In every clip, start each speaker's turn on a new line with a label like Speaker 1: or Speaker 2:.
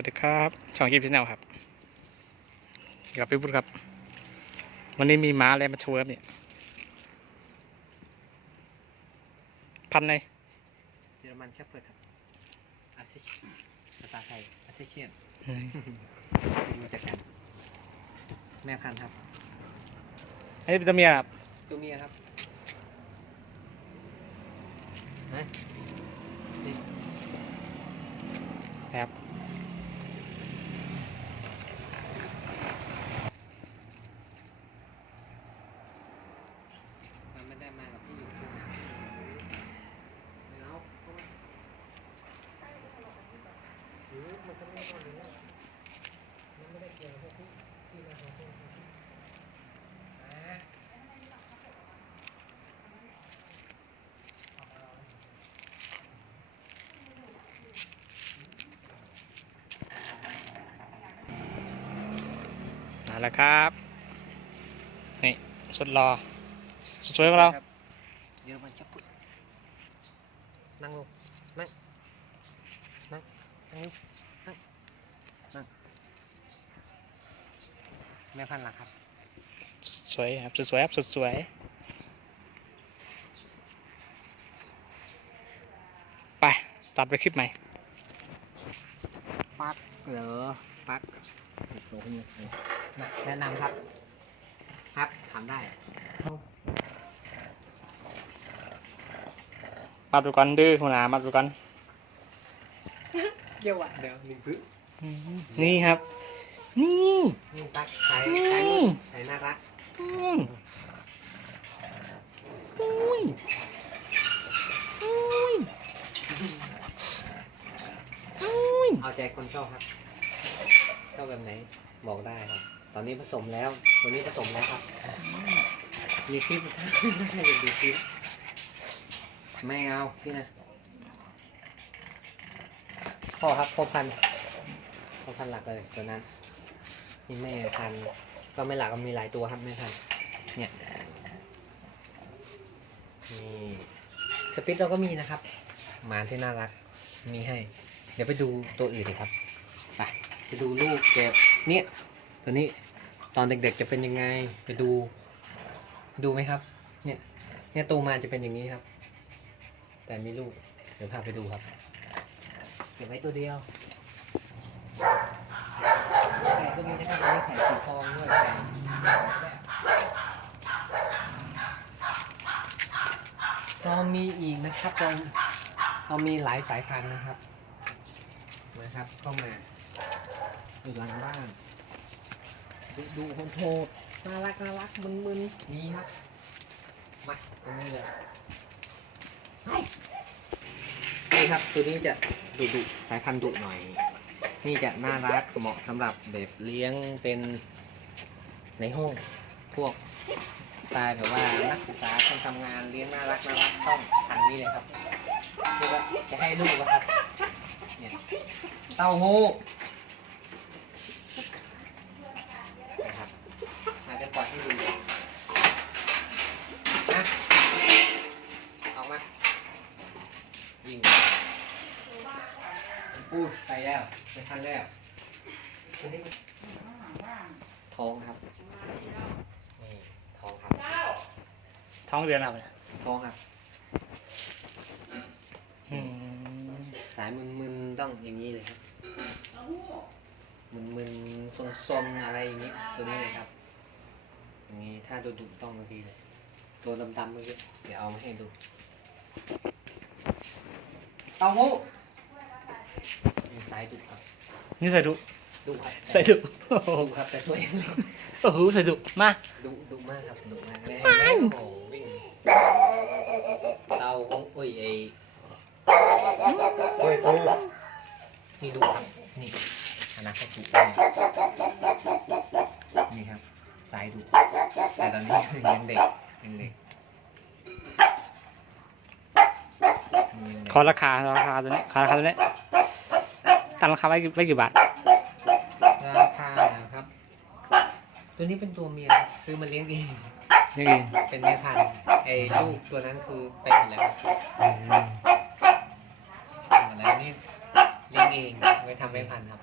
Speaker 1: วัสดีครับช่องยิปชแนลครับกับพี่พุทธครับ วันนี้มีม้าอะไรมาโชว์ครับเนี่ย พันใน
Speaker 2: เยอรมันเชฟเฟิร์ดครับอาเซเชียนภาษาไทยอาเซเชียนดูจากกันแม่พันธุ์ครับ
Speaker 1: ไอ้เป็นตัวเมียครับ
Speaker 2: ตัวเมียครับนะ
Speaker 1: ครับ
Speaker 2: มันไม่ได้มากับที่อยู่ไม่เอาเข้ามาหรือมันจะไม่เข้าหรือว่ามันไม่ได้เกี่ยวกับพวกที่ที่มาของพวกที่อ่า
Speaker 1: มา แล้วครับ นี่สุดรอสุดสวยของเรา
Speaker 2: ครับเยอรมันเชฟเฟิร์ดนั่งลงนั่งนั่งนั่งลงนั่งนั่งแม่พันธุ์หลักครับ
Speaker 1: สวยครับสุดสวยครับสุดสวยไปตัดไปคลิปใหม่
Speaker 2: ปักเหรอปัก โตขึ้นมานะแนะนำครับ ครับทำได้
Speaker 1: มาดูกันดื้อหัวหน้ามาดูกัน
Speaker 2: เยี่ยวอะเดี๋ยวหนึ่งพื้น
Speaker 1: นี่ครับ นี่
Speaker 2: นี่ปักขาย
Speaker 1: นี่
Speaker 2: ขายมือขายน่ารัก
Speaker 1: อืมอุ้ยอุ้ยอุ้ย
Speaker 2: เอาใจคนชอบครับ ชอบแบบไหนบอกได้ครับ ตอนนี้ผสมแล้ว ตัวนี้ผสมแล้วครับรีคลิปไม่ได้เลยรีคลิปไม่เอาพี่นะพ่อครับพ่อพันพ่อพันหลักเลยตัวนั้น นี่แม่พันก็ไม่หลักก็มีหลายตัวครับแม่พันเนี่ยนี่สปิทเราก็มีนะครับหมาที่น่ารักมีให้ เดี๋ยวไปดูตัวอื่นดีครับ ไป ไปดูลูกเก็บเนี่ยตัวนี้ตอนเด็กๆจะเป็นยังไงไปดู ดูไหมครับ เนี่ยเนี่ยโตมาจะเป็นอย่างนี้ครับ แต่มีลูกเดี๋ยวพาไปดูครับเก็บไว้ตัวเดียวไข่ก็มีนะครับอันนี้ไข่สีทองด้วยไข่เรามีอีกนะครับเราเรามีหลายสายพันธุ์นะครับนะครับเข้ามา ดูหลังบ้านดูดูคนโทษน่ารักน่ารักมึนมึนๆมีครับ มาตรงนี้เลยนี่ครับตัวนี้จะดุดุสายพันธุ์ดุหน่อย นี่จะน่ารักเหมาะสำหรับเด็กเลี้ยงเป็นในห้องพวกตล์แบบว่านักศึกษาคนทำงานเลี้ยงน่ารักน่ารักต้องพันนี้เลยครับนี่ก็จะให้ลูกอะครับเนี่ยเต้าหู้นะครับอาจจะปล่อยให้ดูนะออกมายิง ปูไปแล้วไปทันแล้วท้องครับนี่ท้องครับ
Speaker 1: ท้องเดือนครับเนี่ย
Speaker 2: ท้องครับ
Speaker 1: อืม
Speaker 2: สายมึนๆต้องอย่างนี้เลยครับมึนๆซนๆอะไรอย่างนี้ตัวนี้เลยครับอย่างนี้ถ้าดุๆต้องเมื่อกี้เลยตัวดำๆเมื่อกี้เดี๋ยวเอามาให้ดูเต้าหู้นี่สายดุครับ
Speaker 1: นี่ใส่ดุ
Speaker 2: ดุครับ
Speaker 1: ใส่ดุโอ้โห
Speaker 2: ดุครับแต่ตัวเอง
Speaker 1: โอ้โหใส่ดุมา
Speaker 2: ดุดุมากครับดุมากเลยเห็นไหมโอ้โหวิ่งเต้าหู้โอ้ยไอโอ้ยโอ้ยนี่ดุครับนี่อนาคตดุแน่นี่ครับสายดุแต่ตอนนี้ยังเด็กยังเด็กยังเด็ก
Speaker 1: ขอราคาราคาตัวนี้ขอราคาตัวนี้ ตั้งราคาไว้กี่ไว้กี่บาท
Speaker 2: ราคานะครับ ตัวนี้เป็นตัวเมียซื้อมาเลี้ยงเอง
Speaker 1: นี่เอง
Speaker 2: เป็นแม่พันธุ์ไอ้ลูกตัวนั้นคือไปหมดแล้วไปหมดแล้วนี่เลี้ยงเองไว้ทำแม่พันธุ์ครับ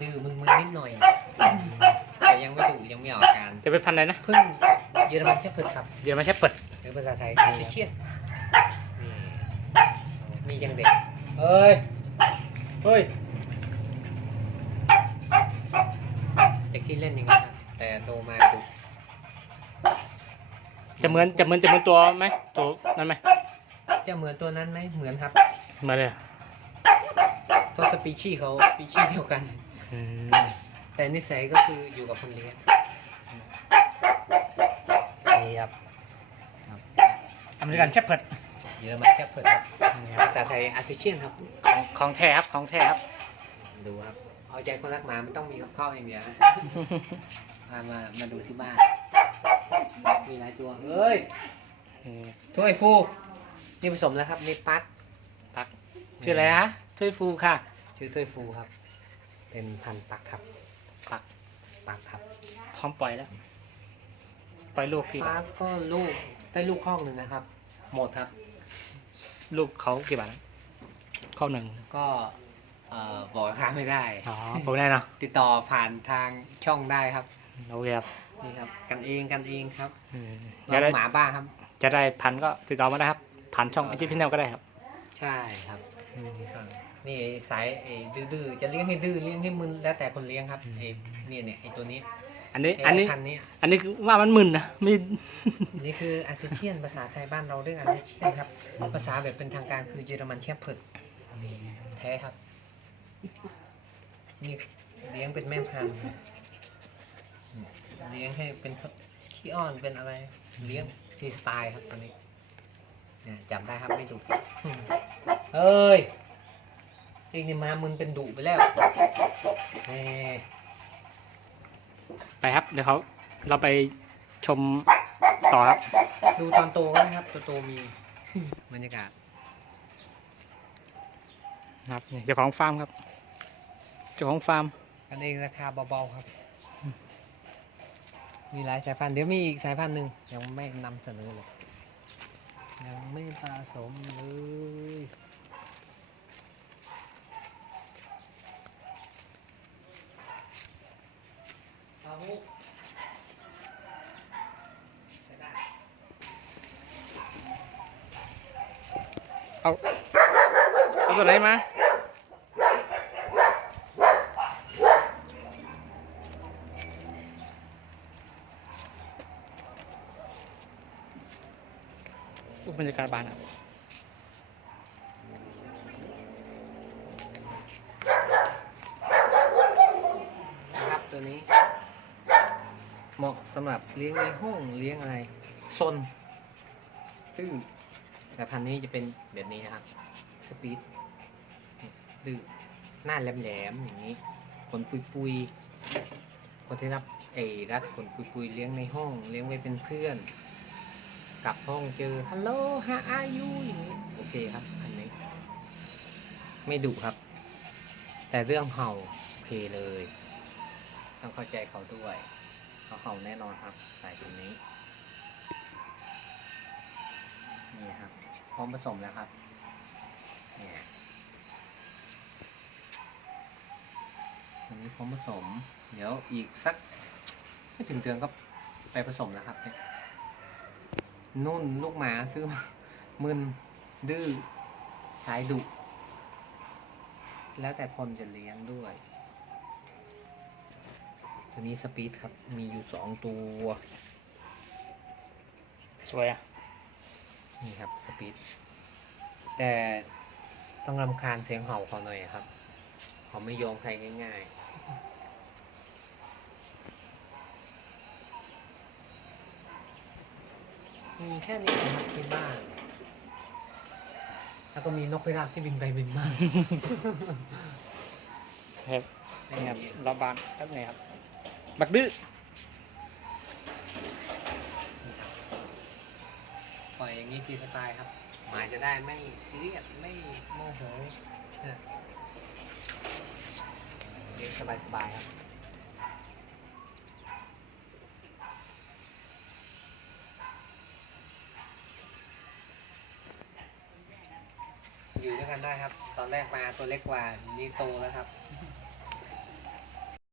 Speaker 2: ดื้อมึนๆนิดหน่อย แต่ยังไม่ดุยังไม่ออกอาการ
Speaker 1: จะเป็นพันธุ์อะไรนะ
Speaker 2: เพิ่งเยอรมันแค่เพิ่งครับ
Speaker 1: เดี๋ยวมาแค่เปิด
Speaker 2: หรือภาษาไทยอาซิเชียนนี่ยังเด็กเอ้ย เฮ้ย จะคิดเล่นอย่างนี้ครับแต่โตมาดุ
Speaker 1: จะเหมือนจะเหมือนจะเหมือนตัวไหมตัวนั้นไหม
Speaker 2: จะเหมือนตัวนั้นไหมเหมือนครับ
Speaker 1: เหมือนเลยอะ
Speaker 2: เพราะสปีชีส์เขาสปีชีส์เดียวกัน
Speaker 1: อืม
Speaker 2: แต่นิสัยก็คืออยู่กับคนเลี้ยงนี่ครับ
Speaker 1: อเมริกันแชปเปิด
Speaker 2: เยอรมันแค่เปิดครับภาษาไทยอาซิเชียนครับ
Speaker 1: ของของแท้ครับของแท้ครับ
Speaker 2: ดูครับเอาใจคนรักหมาไม่ต้องมีกับข้าวอย่างเดียวนะมามามาดูที่บ้าน มีหลายตัวเฮ้ยถ้วยฟูนี่ผสมแล้วครับนี่ปัก
Speaker 1: ปักชื่ออะไรฮะช่วยฟูค่ะ
Speaker 2: ชื่อถ้วยฟูครับ เป็นพันธุ์ปักครับ
Speaker 1: ปัก
Speaker 2: ปักครับ
Speaker 1: พร้อมปล่อยแล้ว ปล่อยลูกกี่
Speaker 2: ปักก็ลูกได้ลูกห้องหนึ่งนะครับ หมดครับ
Speaker 1: ลูกเขากี่บาทนะเข้าหนึ่ง
Speaker 2: ก็เอ่อบอกราคาไม่ได้
Speaker 1: อ๋อผมได้เนาะ
Speaker 2: ติดต่อผ่านทางช่องได้ครับ
Speaker 1: โอเคครับ
Speaker 2: นี่ครับ กันเองกันเองครับ
Speaker 1: อืม
Speaker 2: ล
Speaker 1: จะ
Speaker 2: อง
Speaker 1: ได้
Speaker 2: หมาบ้างครับ
Speaker 1: จะได้พันก็ติดต่อมาได้ครับผ่านช่องไอจีพี่แนวก็ได้ครับ
Speaker 2: ใช่ครับนี่สายไอ้ดื้อๆจะเลี้ยงให้ดื้อเลี้ยงให้มึนแล้วแต่คนเลี้ยงครับ
Speaker 1: อืม
Speaker 2: ไอ้เนี่ยเนี่ยไอ้ตัวนี้
Speaker 1: อันนี้
Speaker 2: ไอ้
Speaker 1: อันนี้
Speaker 2: พันธุ์นี้
Speaker 1: อันนี้คือว่ามันมึนนะไม่
Speaker 2: นี่คืออาซิเชียนภาษาไทยบ้านเราเรียกอาซิเชียนครับ ภาษาแบบเป็นทางการคือเยอรมันเชฟเพิร์ดแท้ครับ นี่เลี้ยงเป็นแม่พันธุ์เลี้ยงให้เป็นขี้อ้อนเป็นอะไร เลี้ยงที่สไตล์ครับตอนนี้เนี่ยจำได้ครับไม่ดุเฮ้ยเองนี่มามึนเป็นดุไปแล้วแหม
Speaker 1: ไปครับ เดี๋ยวเขาเราไปชมต่อครับ
Speaker 2: ดูตอนโตก็นะครับตัวโตมีบรรยากาศ
Speaker 1: ครับนี่เจ้าของฟาร์มครับ เจ้าของฟาร์ม
Speaker 2: กันเองราคาเบาๆครับ มีหลายสายพันธุ์เดี๋ยวมีอีกสายพันธุ์หนึ่งยังไม่นำเสนอเลยยังไม่ผสมเลย เอาลูก
Speaker 1: เอา เอาตัวไหนมาบรรยากาศบ้านครับ
Speaker 2: นะครับตัวนี้ เหมาะสำหรับ เลี้ยงในห้องเลี้ยงอะไรซนดื้อแต่พันธุ์นี้จะเป็นแบบนี้นะครับสปีดดื้อหน้าแหลมๆอย่างนี้ขนปุยๆคนที่รับไอ้รัดขนปุยๆเลี้ยงในห้อง เลี้ยงไว้เป็นเพื่อน กลับห้องเจอฮัลโหลฮาอายุอย่างนี้โอเคครับอันนี้ ไม่ดุครับ แต่เรื่องเห่าโอเคเลย ต้องเข้าใจเขาด้วย เขาเห่าแน่นอนครับใส่ตัวนี้ นี่ครับ พร้อมผสมแล้วครับเนี่ยอันนี้พร้อมผสม เดี๋ยวอีกสัก ไม่ถึงเดือนก็ไปผสมแล้วครับเนี่ยนุ่นลูกหมาซื้อมามึนดื้อสายดุ แล้วแต่คนจะเลี้ยงด้วย ตัวนี้สปีดครับ มีอยู่สองตัว
Speaker 1: สวยอะ
Speaker 2: นี่ครับสปีด แต่ต้องรำคาญเสียงเห่าเขาหน่อยครับเขาไม่ยอมใครง่าย ๆมีแค่นี้นะครับที่บ้าน แล้วก็มีนกพิราบที่บินไปบินมา
Speaker 1: ครับนี่ครับรอบบ้านครับนี่ครับ บักดื้อ
Speaker 2: ปล่อยอย่างนี้ฟรีสไตล์ครับ หมายจะได้ไม่ซีเรียสไม่โมโหนะเลี้ยงสบายๆครับ อยู่ด้วยกันได้ครับนะครับ ตอนแรกมาตัวเล็กกว่า นี่โตแล้วครับ